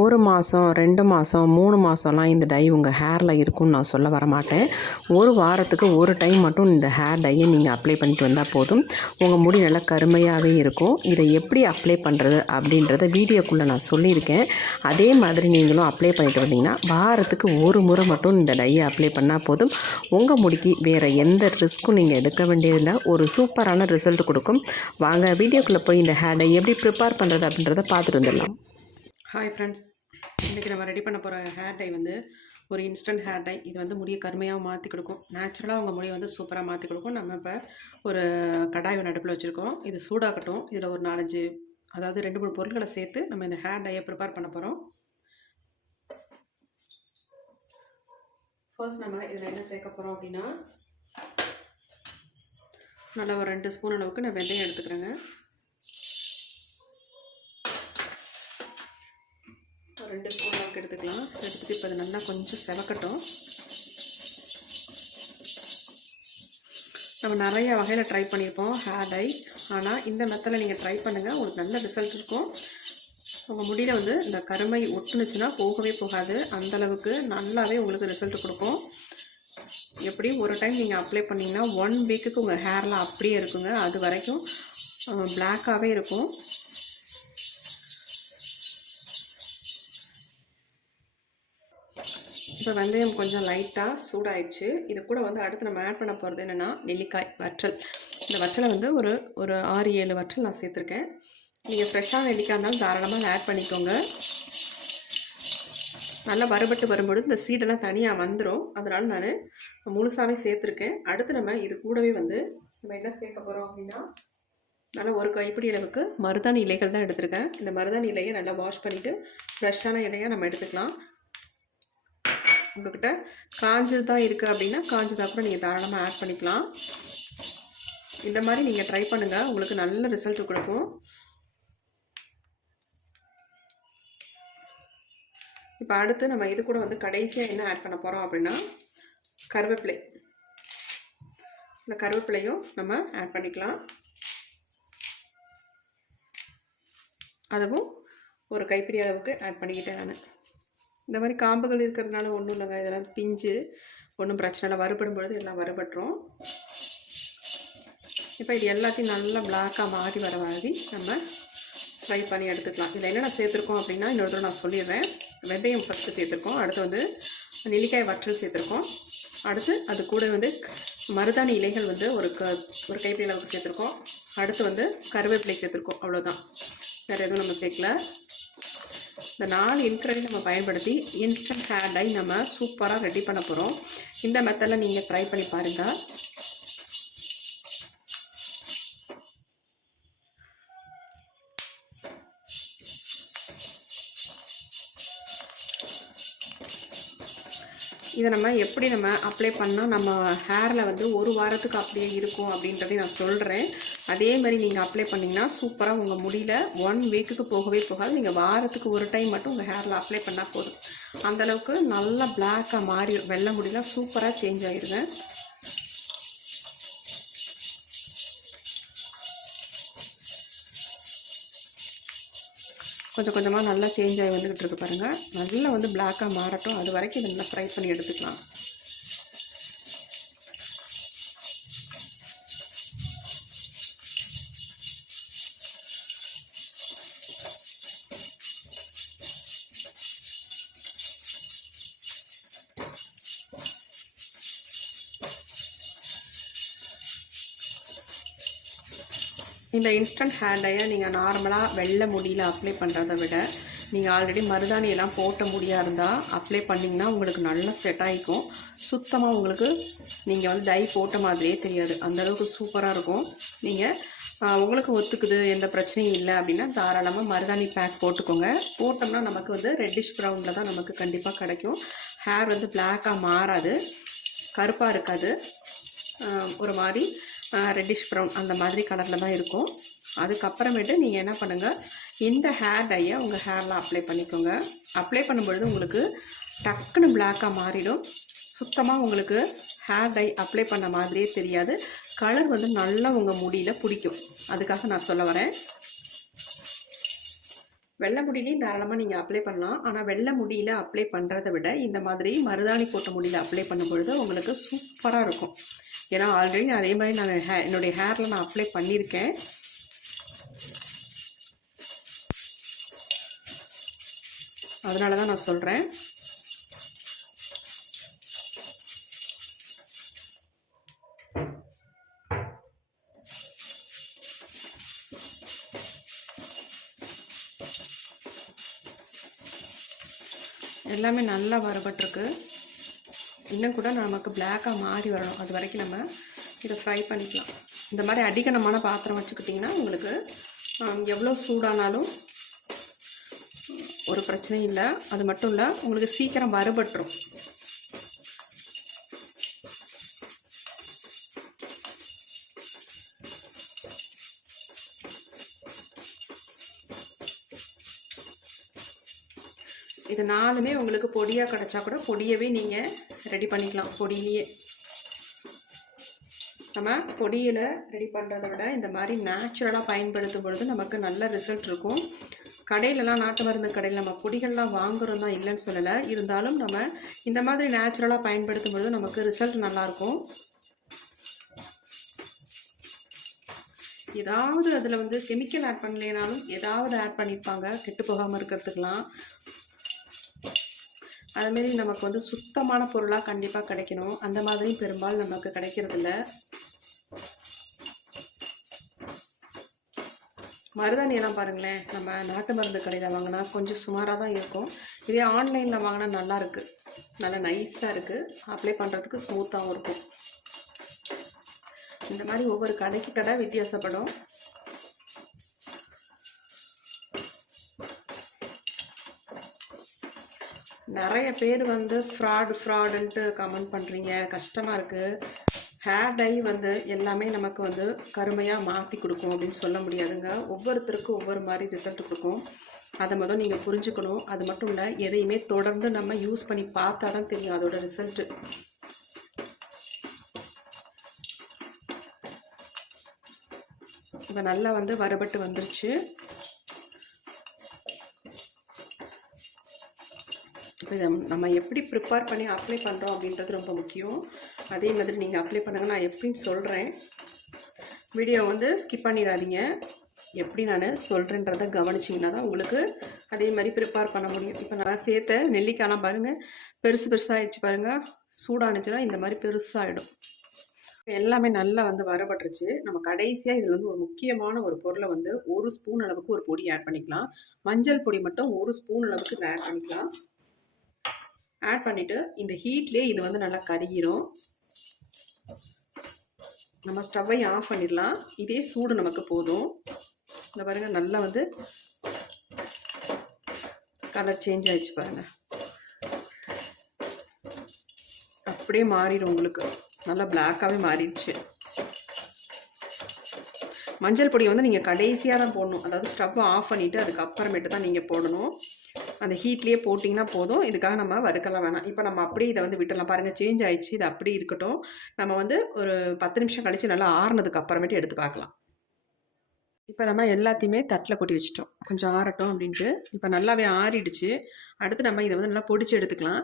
ஒரு மாதம் ரெண்டு மாதம் மூணு மாதம்லாம் இந்த டை உங்கள் ஹேரில் இருக்கும்னு நான் சொல்ல வரமாட்டேன். ஒரு வாரத்துக்கு ஒரு டைம் மட்டும் இந்த ஹேர் டையை நீங்கள் அப்ளை பண்ணிட்டு வந்தால் போதும். உங்கள் முடி நல்லா கருமையாகவே இருக்கும். இதை எப்படி அப்ளை பண்ணுறது அப்படின்றத வீடியோக்குள்ளே நான் சொல்லியிருக்கேன். அதே மாதிரி நீங்களும் அப்ளை பண்ணிட்டு வந்தீங்கன்னா வாரத்துக்கு ஒரு முறை மட்டும் இந்த டையை அப்ளை பண்ணால் போதும். உங்கள் முடிக்கு வேறு எந்த ரிஸ்க்கும் நீங்கள் எடுக்க வேண்டியதில்லை. ஒரு சூப்பரான ரிசல்ட் கொடுக்கும். வாங்க வீடியோக்குள்ளே போய் இந்த ஹேர் டை எப்படி ப்ரிப்பேர் பண்ணுறது அப்படின்றத பார்த்துட்டு வந்துடலாம். ஹாய் ஃப்ரெண்ட்ஸ் இன்றைக்கி நம்ம ரெடி பண்ண போகிற ஹேர் டை வந்து ஒரு இன்ஸ்டன்ட் ஹேர் டை இது வந்து முடியை கருமையாக மாற்றி கொடுக்கும். நேச்சுரலாக உங்கள் முடியை வந்து சூப்பராக மாற்றி கொடுக்கும். நம்ம இப்போ ஒரு கடாய் ஒன்று அடுப்பில் வச்சுருக்கோம். இது சூடாகட்டும். இதில் ஒரு நாலஞ்சு அதாவது ரெண்டு மூணு பொருட்களை சேர்த்து நம்ம இந்த ஹேர் டையை ப்ரிப்பேர் பண்ண போகிறோம் ஃபர்ஸ்ட் நம்ம இதில் என்ன சேர்க்க போகிறோம் அப்படின்னா நல்லா ஒரு ரெண்டு ஸ்பூன் அளவுக்கு நான் வெந்தயம் எடுத்துக்கிறேங்க. அளவுக்கு எடுத்துக்கலாம். எடுத்துகிட்டு இப்போ அது நல்லா கொஞ்சம் செவக்கட்டும். நம்ம நிறைய வகையில் ட்ரை பண்ணியிருப்போம் ஹேர் டை ஆனால் இந்த மெத்தடில் நீங்கள் ட்ரை பண்ணுங்கள் உங்களுக்கு நல்ல ரிசல்ட் இருக்கும். உங்கள் முடியில் வந்து இந்த கருமை ஒட்டுனுச்சுன்னா போகவே போகாது. அந்தளவுக்கு நல்லாவே உங்களுக்கு ரிசல்ட் கொடுக்கும். எப்படி? ஒரு டைம் நீங்கள் அப்ளை பண்ணிங்கன்னா ஒன் வீக்குக்கு உங்கள் ஹேர்லாம் அப்படியே இருக்குங்க. அது வரைக்கும் பிளாக்காகவே இருக்கும். இப்போ வெந்தயம் கொஞ்சம் லைட்டாக சூடாயிடுச்சு. இது கூட வந்து அடுத்து நம்ம ஆட் பண்ண போகிறது என்னென்னா நெல்லிக்காய் வற்றல். இந்த வற்றலை வந்து ஒரு ஒரு ஆறு ஏழு வற்றல் நான் சேர்த்துருக்கேன். நீங்கள் ஃப்ரெஷ்ஷாக நெல்லிக்காய் இருந்தாலும் தாராளமாக ஆட் பண்ணிக்கோங்க. நல்லா வறுபட்டு வரும்பொழுது இந்த சீடெல்லாம் தனியாக வந்துடும் அதனால் நான் முழுசாகவே சேர்த்துருக்கேன். அடுத்து நம்ம இது கூடவே வந்து நம்ம என்ன சேர்க்க போகிறோம் அப்படின்னா நல்லா ஒரு கைப்பிடி அளவுக்கு மருதாணி இலைகள் தான் எடுத்திருக்கேன். இந்த மருதாணி இலையை நல்லா வாஷ் பண்ணிவிட்டு ஃப்ரெஷ்ஷான இலையாக நம்ம எடுத்துக்கலாம். உங்கள்கிட்ட காஞ்சது தான் இருக்குது அப்படின்னா காஞ்சதாக கூட நீங்கள் தாராளமாக ஆட் பண்ணிக்கலாம். இந்த மாதிரி நீங்கள் ட்ரை பண்ணுங்கள் உங்களுக்கு நல்ல ரிசல்ட் கொடுக்கும். இப்போ அடுத்து நம்ம இது கூட வந்து கடைசியாக என்ன ஆட் பண்ண போகிறோம் அப்படின்னா கருவேப்பிலை. இந்த கருவேப்பிலையும் நம்ம ஆட் பண்ணிக்கலாம். அதுவும் ஒரு கைப்பிடி அளவுக்கு ஆட் பண்ணிக்கிட்டேன் நான். இந்த மாதிரி காம்புகள் இருக்கிறதுனால ஒன்றும் இல்லைங்க. இதெல்லாம் பிஞ்சு ஒன்றும் பிரச்சனை இல்லை. வறுபடும் பொழுது எல்லாம் வறுபட்டுரும். இப்போ இது எல்லாத்தையும் நல்லா பிளாக்காக மாறி வர மாதிரி நம்ம ஃப்ரை பண்ணி எடுத்துக்கலாம். இதில் என்னென்ன சேர்த்துருக்கோம் அப்படின்னா இன்னொரு தடவை நான் சொல்லிடுறேன். வெந்தயம் ஃபஸ்ட்டு சேர்த்துருக்கோம். அடுத்து வந்து நெல்லிக்காய் வற்றல் சேர்த்துருக்கோம். அடுத்து அது கூட வந்து மருதாணி இலைகள் வந்து ஒரு க ஒரு கைப்பிடி அளவுக்கு சேர்த்துருக்கோம். அடுத்து வந்து கருவேப்பிலை சேர்த்துருக்கோம். அவ்வளோதான் வேறு எதுவும் நம்ம சேர்க்கல. இந்த நாலு இன்க்ரெடியும் நம்ம பயன்படுத்தி இன்ஸ்டன்ட் ஹேர் டை நம்ம சூப்பராக ரெடி பண்ண போகிறோம் இந்த மெத்தடில் நீங்கள் ட்ரை பண்ணி பாருங்கள் இதை நம்ம எப்படி நம்ம அப்ளை பண்ணால் நம்ம ஹேரில் வந்து ஒரு வாரத்துக்கு அப்படியே இருக்கும் அப்படின்றதையும் நான் சொல்கிறேன் அதே மாதிரி நீங்கள் அப்ளை பண்ணிங்கன்னா சூப்பராக உங்கள் முடியல ஒன் வீக்குக்கு போகவே போகாது. நீங்கள் வாரத்துக்கு ஒரு டைம் மட்டும் உங்கள் ஹேரில் அப்ளை பண்ணால் போதும். அந்தளவுக்கு நல்லா பிளாக்காக மாறி வெள்ளை முடியலாம் சூப்பராக சேஞ்ச் ஆகிருங்க கொஞ்சம் கொஞ்சமாக நல்லா சேஞ்ச் ஆகி வந்துக்கிட்டு இருக்கு பாருங்கள் நல்லா வந்து பிளாக்காக மாறட்டும். அது வரைக்கும் இதை நல்லா ஃப்ரை பண்ணி எடுத்துக்கலாம். இந்த இன்ஸ்டன்ட் ஹேர் டையை நீங்கள் நார்மலாக வெள்ளை முடியில் அப்ளை பண்ணுறதை விட நீங்கள் ஆல்ரெடி மருதாணி எல்லாம் போட்ட முடியாக இருந்தால் அப்ளை பண்ணிங்கன்னா உங்களுக்கு நல்லா செட் ஆகிக்கும் சுத்தமாக உங்களுக்கு நீங்கள் வந்து டை போட்ட மாதிரியே தெரியாது. அந்தளவுக்கு சூப்பராக இருக்கும். நீங்கள் உங்களுக்கு ஒத்துக்குது எந்த பிரச்சனையும் இல்லை அப்படின்னா தாராளமாக மருதாணி பேக் போட்டுக்கோங்க. போட்டோம்னா நமக்கு வந்து ரெட்டிஷ் ப்ரௌனில் தான் நமக்கு கண்டிப்பாக கிடைக்கும். ஹேர் வந்து பிளாக்காக மாறாது. கருப்பாக இருக்காது. ஒரு மாதிரி ரெட்டிஷ் ப்ரௌன் அந்த மாதிரி கலரில் தான் இருக்கும். அதுக்கப்புறமேட்டு நீங்கள் என்ன பண்ணுங்கள் இந்த ஹேர் டையை உங்கள் ஹேரில் அப்ளை பண்ணிக்கோங்க. அப்ளை பண்ணும்பொழுது உங்களுக்கு டக்குன்னு பிளாக்காக மாறிடும். சுத்தமாக உங்களுக்கு ஹேர் டை அப்ளை பண்ண மாதிரியே தெரியாது. கலர் வந்து நல்லா உங்கள் முடியில் பிடிக்கும். அதுக்காக நான் சொல்ல வரேன். வெள்ளை முடியிலையும் தாராளமாக நீங்கள் அப்ளை பண்ணலாம். ஆனால் வெள்ளை முடியில் அப்ளை பண்ணுறதை விட இந்த மாதிரி மருதாணி போட்ட முடியில் அப்ளை பண்ணும்பொழுது உங்களுக்கு சூப்பராக இருக்கும். ஏன்னா ஆல்ரெடி அதே மாதிரி நான் ஹே என்னுடைய ஹேரில் நான் அப்ளை பண்ணியிருக்கேன். அதனால தான் நான் சொல்கிறேன் எல்லாமே நல்லா வரப்பட்டிருக்கு இன்னும் கூட நமக்கு பிளாக்காக மாறி வரணும். அது வரைக்கும் நம்ம இதை ஃப்ரை பண்ணிக்கலாம். இந்த மாதிரி அடிக்கணமான பாத்திரம் வச்சுக்கிட்டிங்கன்னா உங்களுக்கு எவ்வளோ சூடானாலும் ஒரு பிரச்சனையும் இல்லை. அது மட்டும் இல்லை உங்களுக்கு சீக்கிரம் வறுபட்டுரும். இது நாலுமே உங்களுக்கு பொடியாக கிடச்சா கூட பொடியவே நீங்கள் ரெடி பண்ணிக்கலாம். பொடியிலேயே. நம்ம பொடியில் ரெடி பண்ணுறத விட இந்த மாதிரி நேச்சுரலாக பயன்படுத்தும் பொழுது நமக்கு நல்ல ரிசல்ட் இருக்கும். கடையிலலாம் நாட்டு மருந்து கடையில் நம்ம பொடிகள்லாம் வாங்குறோம் தான் இல்லைன்னு சொல்லலை. இருந்தாலும் நம்ம இந்த மாதிரி நேச்சுரலாக பயன்படுத்தும் பொழுது நமக்கு ரிசல்ட் நல்லாயிருக்கும். ஏதாவது அதில் வந்து கெமிக்கல் ஆட் பண்ணலைனாலும் ஏதாவது ஆட் பண்ணியிருப்பாங்க. கெட்டு போகாமல் இருக்கிறதுக்கெலாம் அதுமாரி நமக்கு வந்து சுத்தமான பொருளாக கண்டிப்பாக கிடைக்கணும். அந்த மாதிரி பெரும்பாலும் நமக்கு கிடைக்கிறதில்ல. மருதாணியெல்லாம் பாருங்களேன். நம்ம நாட்டு மருந்து கடையில் வாங்கினா கொஞ்சம் சுமாராக தான் இருக்கும். இதே ஆன்லைனில் வாங்கினா நல்லா இருக்குது நல்லா நைஸாக இருக்குது அப்ளை பண்ணுறதுக்கு ஸ்மூத்தாகவும் இருக்கும். இந்த மாதிரி ஒவ்வொரு கடைக்கு கடை வித்தியாசப்படும். நிறைய பேர் வந்து ஃப்ராடு ஃப்ராடுன்ட்டு கமெண்ட் பண்ணுறீங்க கஷ்டமாக இருக்குது ஹேர் டை வந்து எல்லாமே நமக்கு வந்து கருமையாக மாற்றி கொடுக்கும் அப்படின்னு சொல்ல முடியாதுங்க. ஒவ்வொருத்தருக்கும் ஒவ்வொரு மாதிரி ரிசல்ட் கொடுக்கும். அதை முதல் நீங்கள் புரிஞ்சுக்கணும். அது மட்டும் இல்லை எதையுமே தொடர்ந்து நம்ம யூஸ் பண்ணி பார்த்தா தான் தெரியும் அதோட ரிசல்ட்டு இப்போ நல்லா வந்து வரப்பட்டு வந்துருச்சு. இதை நம்ம எப்படி ப்ரிப்பேர் பண்ணி அப்ளை பண்ணுறோம் அப்படின்றது ரொம்ப முக்கியம். அதே மாதிரி நீங்கள் அப்ளை பண்ணுங்கள் நான் எப்படின்னு சொல்கிறேன் வீடியோ வந்து ஸ்கிப் பண்ணிடாதீங்க. எப்படி நான் சொல்கிறேன்றதை கவனிச்சிங்கன்னா தான் உங்களுக்கு அதே மாதிரி ப்ரிப்பேர் பண்ண முடியும். இப்போ நான் சேர்த்த நெல்லிக்காயெலாம் பாருங்கள் பெருசு பெருசாகிடுச்சு பாருங்கள் சூடானுச்சுன்னா இந்த மாதிரி பெருசாகிடும் எல்லாமே நல்லா வந்து வரப்பட்டுருச்சு நம்ம கடைசியாக இதில் வந்து ஒரு முக்கியமான ஒரு பொருளை வந்து ஒரு ஸ்பூன் அளவுக்கு ஒரு பொடி ஆட் பண்ணிக்கலாம். மஞ்சள் பொடி மட்டும் ஒரு ஸ்பூன் அளவுக்கு ஆட் பண்ணிக்கலாம். ஆட் பண்ணிவிட்டு இந்த ஹீட்லேயே இது வந்து நல்லா கருகிரும். நம்ம ஸ்டவ்வை ஆஃப் பண்ணிடலாம். இதே சூடு நமக்கு போதும். இந்த பாருங்கள் நல்லா வந்து கலர் சேஞ்ச் ஆகிடுச்சு பாருங்கள் அப்படியே மாறிடும் உங்களுக்கு. நல்லா பிளாக்காகவே மாறிடுச்சு. மஞ்சள் பொடியை வந்து நீங்கள் கடைசியாக தான் போடணும். அதாவது ஸ்டவ்வை ஆஃப் பண்ணிவிட்டு அதுக்கப்புறமேட்டு தான் நீங்கள் போடணும். அந்த ஹீட்லேயே போட்டிங்கன்னா போதும். இதுக்காக நம்ம வறுக்கலாம் வேணாம். இப்போ நம்ம அப்படியே இதை வந்து விட்டுடலாம். பாருங்கள் சேஞ்ச் ஆகிடுச்சு இது அப்படி இருக்கட்டும். நம்ம வந்து ஒரு பத்து நிமிஷம் கழித்து நல்லா ஆறுனதுக்கு அப்புறமேட்டு எடுத்து பார்க்கலாம். இப்போ நம்ம எல்லாத்தையுமே தட்டில் கொட்டி வச்சிட்டோம். கொஞ்சம் ஆறட்டும் அப்படின்ட்டு. இப்போ நல்லாவே ஆறிடுச்சு. அடுத்து நம்ம இதை வந்து நல்லா பொடிச்சு எடுத்துக்கலாம்.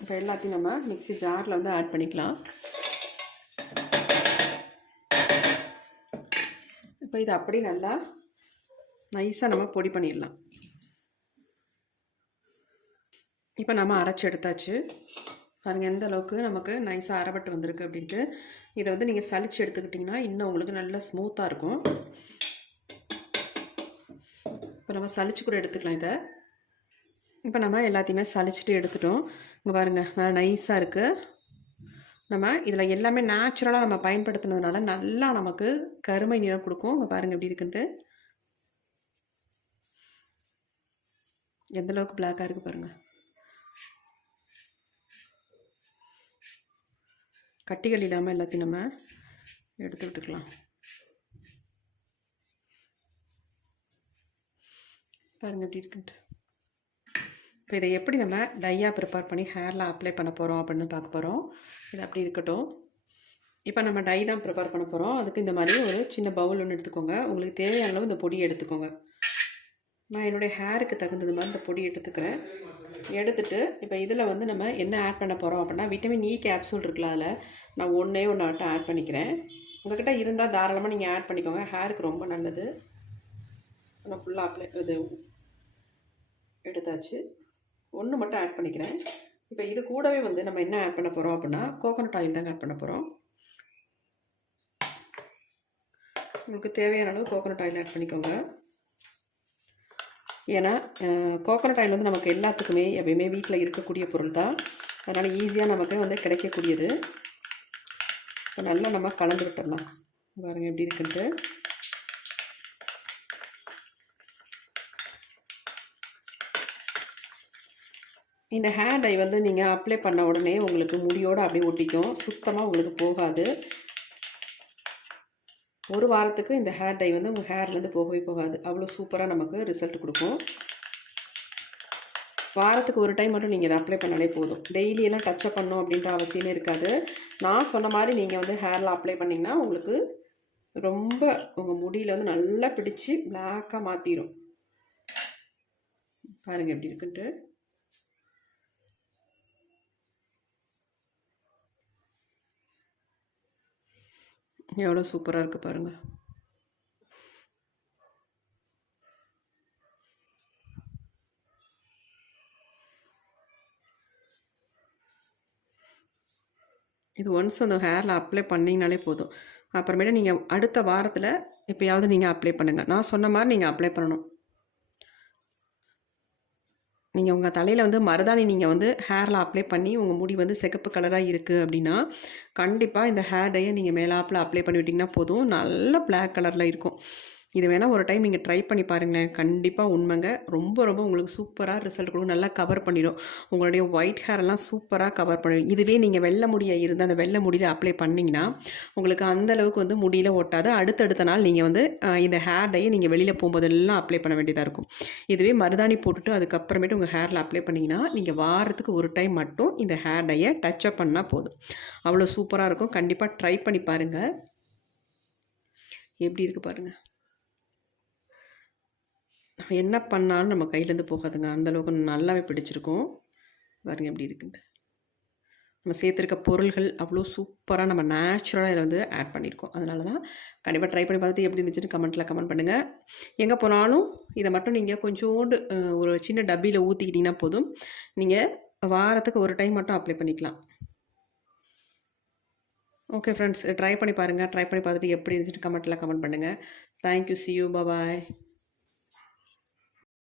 இப்போ எல்லாத்தையும் நம்ம மிக்ஸி ஜாரில் வந்து ஆட் பண்ணிக்கலாம். இப்போ இதை அப்படியே நல்லா நைஸாக நம்ம பொடி பண்ணிடலாம். இப்போ நம்ம அரைச்சி எடுத்தாச்சு. பாருங்கள் எந்த அளவுக்கு நமக்கு நைஸாக அரைப்பட்டு வந்திருக்கு அப்படின்ட்டு. இதை வந்து நீங்கள் சளிச்சு எடுத்துக்கிட்டிங்கன்னா இன்னும் உங்களுக்கு நல்லா ஸ்மூத்தாக இருக்கும். இப்போ நம்ம சளிச்சு கூட எடுத்துக்கலாம் இதை. இப்போ நம்ம எல்லாத்தையுமே சளிச்சுட்டு எடுத்துட்டோம். இங்கே பாருங்கள் நல்லா நைஸாக இருக்குது நம்ம இதில் எல்லாமே நேச்சுரலாக நம்ம பயன்படுத்துனதுனால நல்லா நமக்கு கருமை நிறம் கொடுக்கும். இங்கே பாருங்கள் எப்படி இருக்குன்ட்டு. எந்த அளவுக்கு பிளாக்காக இருக்குது பாருங்கள் கட்டிகள் இல்லாமல் எல்லாத்தையும் நம்ம எடுத்து விட்டுக்கலாம். பாருங்கள் எப்படி இருக்குன்ட்டு. இப்போ இதை எப்படி நம்ம டையாக ப்ரிப்பேர் பண்ணி ஹேரில் அப்ளை பண்ண போகிறோம் அப்படின்னு பார்க்க போகிறோம் இது அப்படி இருக்கட்டும். இப்போ நம்ம டை தான் ப்ரிப்பேர் பண்ண போகிறோம் அதுக்கு இந்த மாதிரி ஒரு சின்ன பவுல் ஒன்று எடுத்துக்கோங்க. உங்களுக்கு தேவையான அளவு இந்த பொடியை எடுத்துக்கோங்க. நான் என்னுடைய ஹேருக்கு தகுந்தது மாதிரி இந்த பொடி எடுத்துக்கிறேன். எடுத்துட்டு இப்போ இதில் வந்து நம்ம என்ன ஆட் பண்ண போகிறோம் அப்படின்னா விட்டமின் இ கேப்சூல் இருக்குல்ல அதில் நான் ஒன்றே ஒன்று ஆட்டம் ஆட் பண்ணிக்கிறேன். உங்கள்கிட்ட இருந்தால் தாராளமாக நீங்கள் ஆட் பண்ணிக்கோங்க. ஹேருக்கு ரொம்ப நல்லது. நான் ஃபுல்லாக அப்ளை இது எடுத்தாச்சு. ஒன்று மட்டும் ஆட் பண்ணிக்கிறேன். இப்போ இது கூடவே வந்து நம்ம என்ன ஆட் பண்ண போகிறோம் அப்படின்னா கோகோனட் ஆயில் தாங்க ஆட் பண்ண போகிறோம் உங்களுக்கு தேவையான அளவு கோகோனட் ஆயில் ஆட் பண்ணிக்கோங்க. ஏன்னா கோகோனட் ஆயில் வந்து நமக்கு எல்லாத்துக்குமே எப்பயுமே வீட்டில் இருக்கக்கூடிய பொருள் தான் அதனால் ஈஸியாக நமக்கு வந்து கிடைக்கக்கூடியது. இப்போ நல்லா நம்ம கலந்து விட்டுடலாம் பாருங்கள் எப்படி இருக்குன்ட்டு. இந்த ஹேர் டை வந்து நீங்கள் அப்ளை பண்ண உடனே உங்களுக்கு முடியோடு அப்படியே ஒட்டிக்கும். சுத்தமாக உங்களுக்கு போகாது. ஒரு வாரத்துக்கு இந்த ஹேர் டை வந்து உங்கள் ஹேர்லேருந்து போகவே போகாது. அவ்வளோ சூப்பராக நமக்கு ரிசல்ட் கொடுக்கும். வாரத்துக்கு ஒரு டைம் மட்டும் நீங்கள் இதை அப்ளை பண்ணாலே போதும். டெய்லியெல்லாம் டச்சப் பண்ணும் அப்படின்ற அவசியமே இருக்காது. நான் சொன்ன மாதிரி நீங்கள் வந்து ஹேரில் அப்ளை பண்ணிங்கன்னா உங்களுக்கு ரொம்ப உங்கள் முடியில் வந்து நல்லா பிடிச்சி பிளாக்காக மாற்றிடும் பாருங்கள் எப்படி இருக்குன்ட்டு. எவ்வளோ சூப்பராக இருக்குது பாருங்கள் இது ஒன்ஸ் அந்த ஹேரில் அப்ளை பண்ணிங்கனாலே போதும். அப்புறமேட்டு நீங்கள் அடுத்த வாரத்தில் எப்போயாவது நீங்கள் அப்ளை பண்ணுங்கள் நான் சொன்ன மாதிரி நீங்கள் அப்ளை பண்ணணும். நீங்கள் உங்கள் தலையில் வந்து மருதாணி நீங்கள் வந்து ஹேரில் அப்ளை பண்ணி உங்கள் முடி வந்து சிகப்பு கலராக இருக்குது அப்படின்னா கண்டிப்பாக இந்த ஹேர் டையை நீங்கள் மேலாப்பில் அப்ளை பண்ணி விட்டிங்கன்னா போதும். நல்ல பிளாக் கலரில் இருக்கும். இது வேணால் ஒரு டைம் நீங்கள் ட்ரை பண்ணி பாருங்களேன். கண்டிப்பாக உண்மைங்க. ரொம்ப ரொம்ப உங்களுக்கு சூப்பராக ரிசல்ட் கொடுக்கும் நல்லா கவர் பண்ணிடும். உங்களுடைய ஒயிட் ஹேரெல்லாம் சூப்பராக கவர் பண்ணிடும். இதுவே நீங்கள் வெள்ளை முடியாக இருந்து அந்த வெள்ளை முடியில் அப்ளை பண்ணிங்கன்னா உங்களுக்கு அந்த அளவுக்கு வந்து முடியில் ஒட்டாது. அடுத்தடுத்த நாள் நீங்கள் வந்து இந்த ஹேர் டையை நீங்கள் வெளியில் போகும்போதெல்லாம் அப்ளை பண்ண வேண்டியதாக இருக்கும். இதுவே மருதாணி போட்டுட்டு அதுக்கப்புறமேட்டு உங்கள் ஹேரில் அப்ளை பண்ணிங்கன்னா நீங்கள் வாரத்துக்கு ஒரு டைம் மட்டும் இந்த ஹேர் டையை டச்சப் பண்ணால் போதும். அவ்வளோ சூப்பராக இருக்கும். கண்டிப்பாக ட்ரை பண்ணி பாருங்கள் எப்படி இருக்குது பாருங்கள் என்ன பண்ணாலும் நம்ம கையிலேருந்து போகாதுங்க. அந்தளவுக்கு நல்லாவே பிடிச்சிருக்கும். பாருங்க எப்படி இருக்குன்ட்டு நம்ம சேர்த்துருக்க பொருள்கள் அவ்வளோ சூப்பராக நம்ம நேச்சுரலாக இதில் வந்து ஆட் பண்ணியிருக்கோம். அதனால தான் கண்டிப்பாக ட்ரை பண்ணி பார்த்துட்டு எப்படி இருந்துச்சுன்னு கமெண்ட்டில் கமெண்ட் பண்ணுங்கள் எங்கே போனாலும் இதை மட்டும் நீங்கள் கொஞ்சோண்டு ஒரு சின்ன டப்பியில் ஊற்றிக்கிட்டிங்கன்னா போதும். நீங்கள் வாரத்துக்கு ஒரு டைம் மட்டும் அப்ளை பண்ணிக்கலாம். ஓகே ஃப்ரெண்ட்ஸ் ட்ரை பண்ணி பாருங்கள் ட்ரை பண்ணி பார்த்துட்டு எப்படி இருந்துச்சுன்னு கமெண்ட்டில் கமெண்ட் பண்ணுங்கள் தேங்க்யூ சி யூ பாய்